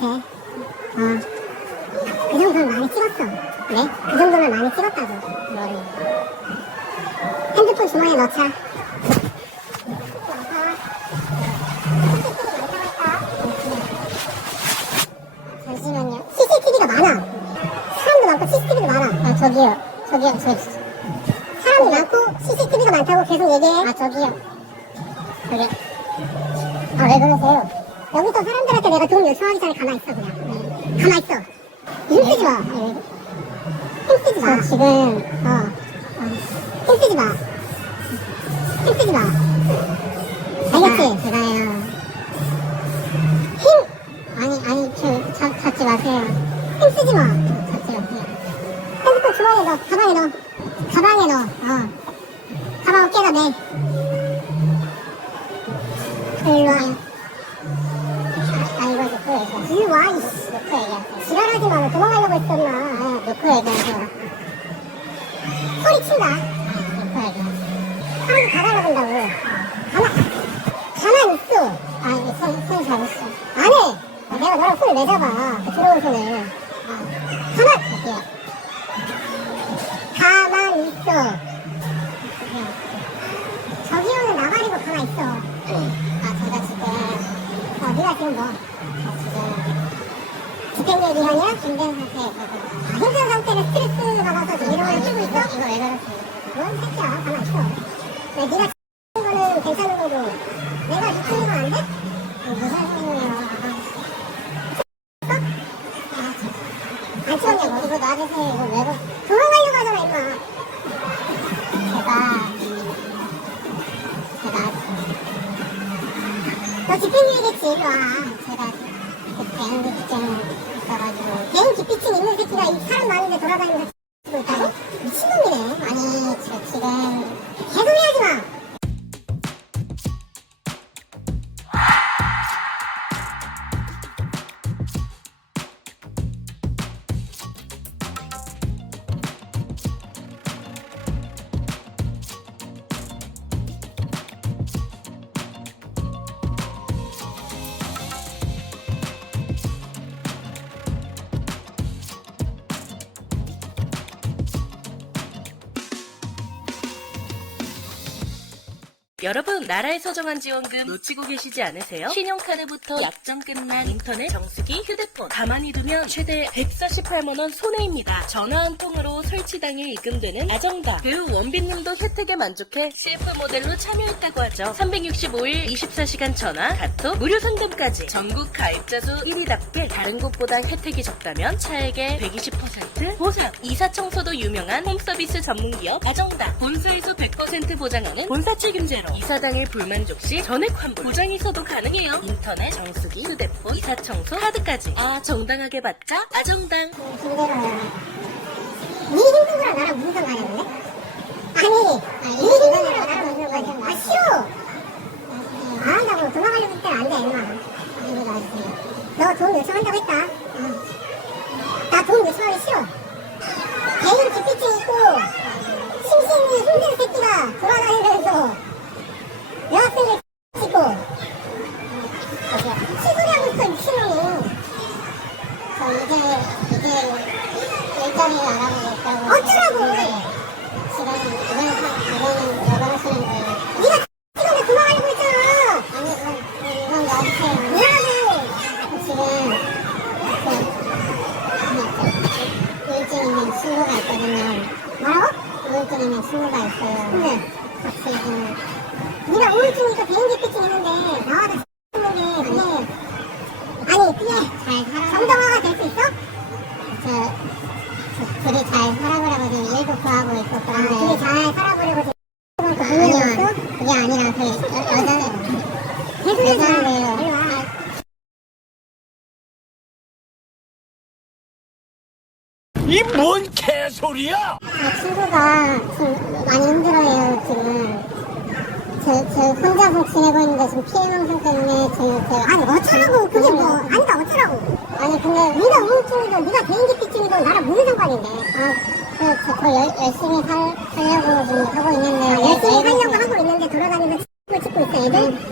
정도면은 많이 찍은 것 같아. 어. 그 정도면 많이 찍었어. 네? 그 정도면 많이 찍었다고. 머리. 핸드폰 주머니에 넣자. 잠시만요. CCTV가 많아. 사람도 많고 CCTV도 많아. 아, 저기요. 저기요. 저기. 사람이 많고 CCTV가 많다고 계속 얘기해. 아, 저기요. 저기. 아, 왜 그러세요? 여기서 사람들한테 내가 돈 요청하기 전에 가만히 있어, 그냥. 네. 가만히 있어. 힘쓰지 마. 힘쓰지 마. 지금, 어. 어. 힘쓰지 마. 힘쓰지 마. 알겠지? 제가요. 힘! 아니, 아니, 저, 잡, 잡지 마세요. 힘쓰지 마. 잡지 마세요. 핸드폰 주머니에 넣어. 가방에 넣어. 가방에 넣어. 어. 가방 어깨에다 내. 일로 와. 아, 이거 놓고 얘기해. 일로 와, 이씨. 얘기하세요. 지랄하지 마. 너 도망가려고 했었나. 아, 놓고 얘기하세요. 소리 친다. 아, 놓고 얘기하세요. 사람들 다 달라 본다고. 가만, 가만 있어. 아, 손, 손 잡았어. 안 해. 아, 내가 너랑 손을 왜 잡아. 그 들어온 손을. 아, 가만! 이렇게. 저기요는 나가리고 가만 있어. 아, 제가 지금, 어, 네가 지금 뭐, 집행유예위원이야? 힘든 상태. 아, 힘든 상태는 스트레스 받아서 지금 걸 쓰고 있어? 이거 왜 그러세요? 뭔 새끼야, 가만 있어. 왜 네가 찍는 거는 괜찮은 거고, 내가 찍는 건안 돼? 어, 무슨 소리예요. 아, 안 찍었냐고. 이거 놔주세요. 이거 왜 그래. 도망가려고 하잖아, 임마. 제가, 제가, 너 집행유예 제가 그 개인 기피증 있어가지고. 개인 기피증 있는 새끼가 이 사람 많은데 돌아다니면서 쓰고 있다고? 미친놈이네. 아니, 저 지금, 개소리하지 마! 여러분, 나라에서 정한 지원금 놓치고 계시지 않으세요? 신용카드부터 약정 끝난 인터넷, 정수기, 휴대폰 가만히 두면 최대 148만원 손해입니다. 전화 한 통으로 설치 당일 입금되는 아정당 배우 원빈님도 혜택에 만족해 CF 모델로 참여했다고 하죠. 365일 24시간 전화, 카톡, 무료 상담까지 전국 가입자 수 1위답게 다른 곳보다 혜택이 적다면 차액의 120% 보상 이사 청소도 유명한 홈서비스 전문기업 아정당 본사에서 100% 보장하는 본사 책임제로 이사 당일 불만족 시? 전액 환불. 보장 이사도 가능해요. 인터넷 정수기 휴대폰 이사 청소 카드까지. 아 정당하게 받자? 아정당 힘들어요. 네 힘든 거랑 나랑 무슨 상관이었는데? 아니, 네 힘든 거랑 나랑 무슨 상관이야? 아, 싫어! 안 한다고 도망가려고 했을 때안 돼, 임마. 너 돈 요청한다고 했다. 나 돈 요청하기 싫어. 개인 기피증 있고, 심신이 힘든 새끼가 돌아다니면서 여학생을 찍고, 시소리하고 있어, 미친놈이. 아니 그될 수 있어? 저, 저 둘이 잘 살아보라고 지금 일도 구하고 있고 그런데 둘이 잘 살아보려고 지금 그 아니요. 그게 아니라 그 여, 여자는 여자인데요. 이뭔 개소리야! 아, 친구가 좀 많이 힘들어요 지금. 저, 저 혼자서 지내고 있는데 지금 피해 망상 때문에 지금 제가 아니 어쩌라고. 그게 뭐. 아니다 어쩌라고 아니 근데 네가 우울증이든 네가 개인기 피증이든 나랑 무슨 상관인데? 아그저 열, 열심히 살, 살려고 지금 하고 있는데. 열심히 살려고 하고 있는데 돌아다니면서 찍고 있어 애들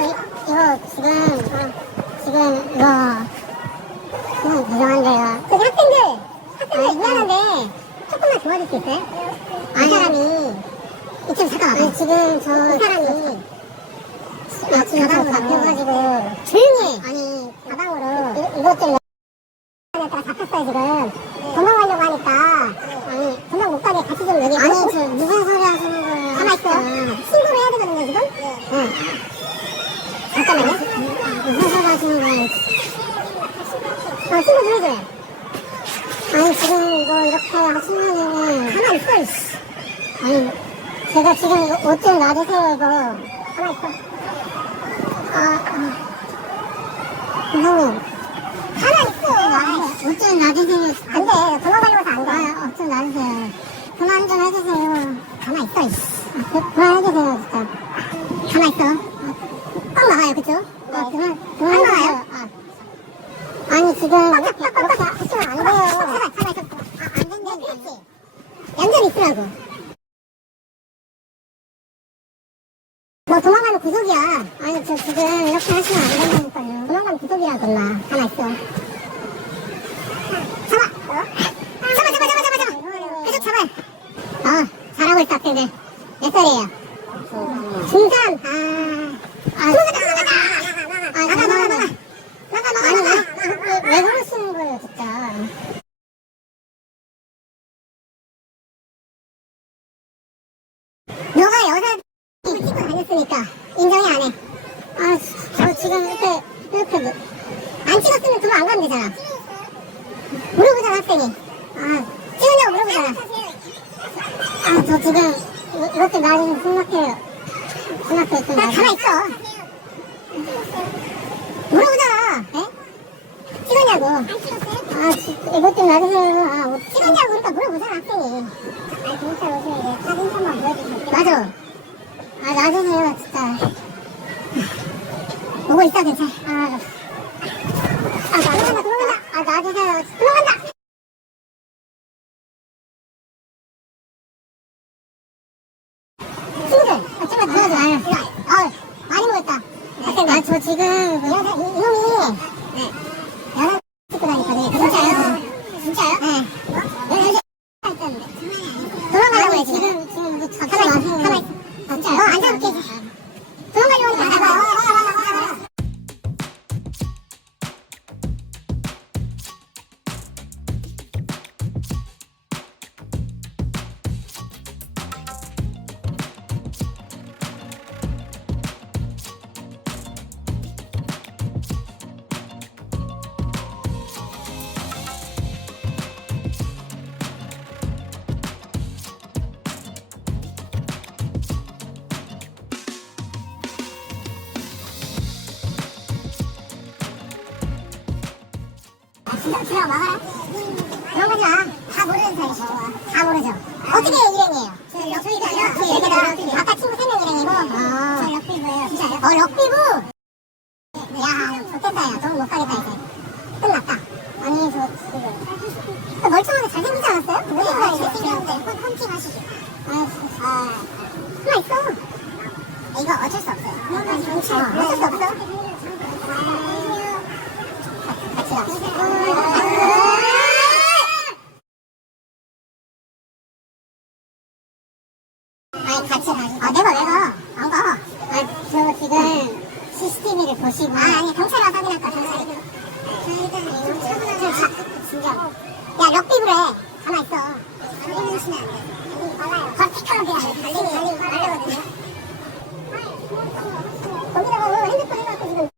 이거 지금, 지금, 이거, 그냥 죄송한데요. 저기 학생들, 학생들 미안한데, 조금만 도와줄 수 있어요? 이 사람이, 이쪽 잠깐 와봐. 지금 저, 이 사람이, 아침 가방으로 잡혀가지고, 조용히 해. 아니, 가방으로, 이, 이것 때문에, 다가 잡혔어요, 지금. 도망가려고 하니까, 아니, 도망 못 가게 같이 좀 얘기해. 아니, 저, 무슨 소리 하시는 거예요? 가만 있어요. 신고를 해야 되거든요, 지금? 응. 잠깐만요. 무슨 소리 하시는 거예요? 들어줘요. 아니, 지금 이거 이렇게 하시면은. 가만 있어, 이씨. 아니, 제가 지금 이거 옷좀 놔주세요, 이거. 가만 있어. 아, 아. 선생님. 가만 있어. 옷좀 놔주세요. 안 돼. 도망가려고 해서 안 돼. 아, 옷좀 놔주세요. 그만 좀 해주세요. 가만 있어, 이씨. 아, 그, 그만 해주세요, 진짜. 가만 있어. 꽉 나가요, 그쵸? 아, 그만, 그만 나가요. 아. 아니 지금 이렇게 이렇게 하시면 안 돼요. 살아 살아 있어. 아안 된다. 그렇지. 얌전히 있으라고. 뭐 도망가면 구속이야. 아니 저 지금 이렇게 하시면 안 된다니까요. 도망가면 구속이라고 엄마. 하나 있어. 잡아. 잡아 잡아 잡아 잡아 잡아. 계속 잡아요. 어 잘하고 있어 학생들. 몇 살이에요? 중3. 아. 아. 나가 나가 나가. 아 나가 나가 나가. 나가 나가 아니 왜, 왜, 왜 그러시는 거예요 진짜 너가 여자 찍고 다녔으니까 인정이 안해 아저 지금 이렇게 이렇게 뭐- 안 찍었으면 도망 안 가면 되잖아 물어보잖아 학생이 아 찍었냐고 물어보잖아 아 저 지금 이- 말이 좀 숨막혀요 숨막혀요 좀 가만 있어 물어보잖아 에? 찍었냐고. 안 찍었어요? 아, 지- 이것 좀 놔주세요. 아, 뭐, 찍었냐고 그러니까 물어보잖아, 학생이. 아, 경찰 오세요. 이제 사진첩만 보여주세요. 맞아. 아, 놔주세요, 진짜. 보고 있어, 괜찮아. 아, 알았어. 아, 도망간다, 도망간다. 아, 놔주세요. 도망간다! 아, 진짜 지나가 막아라. 그런 거지 마. 다 모르는 사람이죠. 다 모르죠. 어떻게 일행이에요? 저희가 저희 얘기가 아까 친구 세명 일행이고. 아. 저 럭비부예요. 진짜요? 어, 럭비부? 야, 좋겠다, 야. 너무 못 가겠다, 이제. 끝났다. 아니, 저 지금. 멀쩡하게 잘생기지 않았어요? 왜 이거 이제 생겼는데. 홈팅 하시죠. 아, 아. 가만 있어. 이거 어쩔 수 없어요. 어, 어쩔 수 없어. 같이 가. 아니 같이 가지. 아 내가 왜 가? 안 가. 아저 지금 CCTV를 보시고. 아 아니 경찰 와서 확인할까 경찰. 저희가 진짜. 야 럭비브래. 가만 있어. 달리시면 안 돼. 달리기 버티컬하게 달리기 달리기 말하거든요. 거기다가 핸드폰 해갖고 지금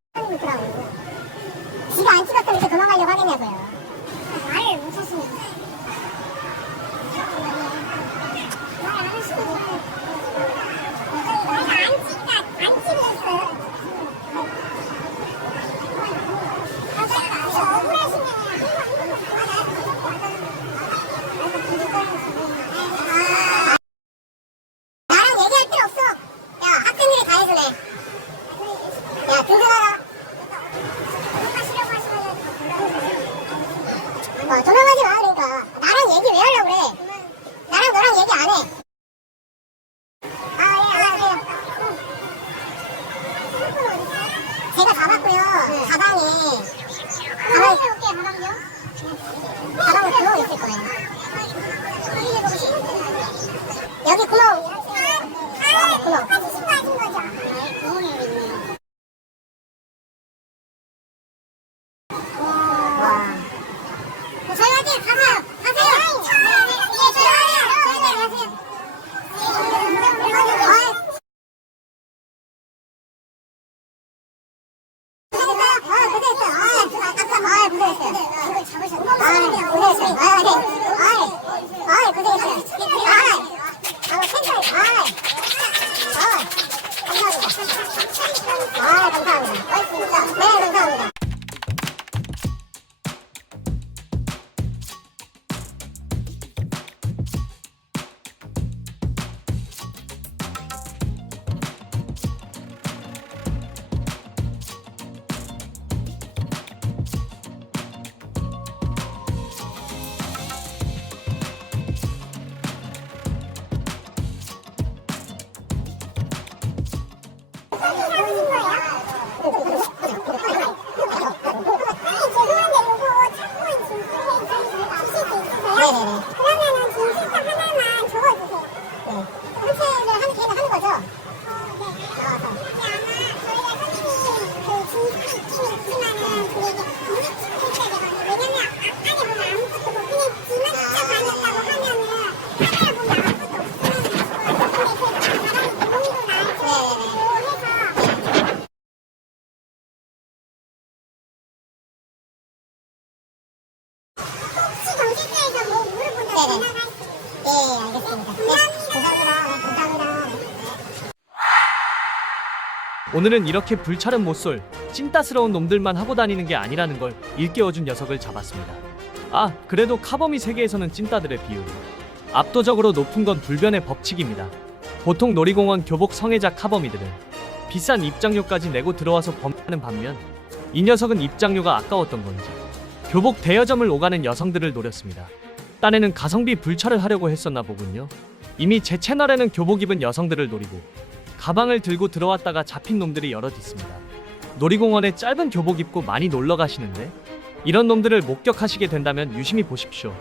오늘은 이렇게 불찰은 못쏠 찐따스러운 놈들만 하고 다니는 게 아니라는 걸 일깨워준 녀석을 잡았습니다. 아, 그래도 카범이 세계에서는 찐따들의 비율이 압도적으로 높은 건 불변의 법칙입니다. 보통 놀이공원 교복 성애자 카범이들은 비싼 입장료까지 내고 들어와서 범하는 반면 이 녀석은 입장료가 아까웠던 건지 교복 대여점을 오가는 여성들을 노렸습니다. 딴에는 가성비 불찰을 하려고 했었나 보군요. 이미 제 채널에는 교복 입은 여성들을 노리고 가방을 들고 들어왔다가 잡힌 놈들이 여럿 있습니다. 놀이공원에 짧은 교복 입고 많이 놀러 가시는데 이런 놈들을 목격하시게 된다면 유심히 보십시오.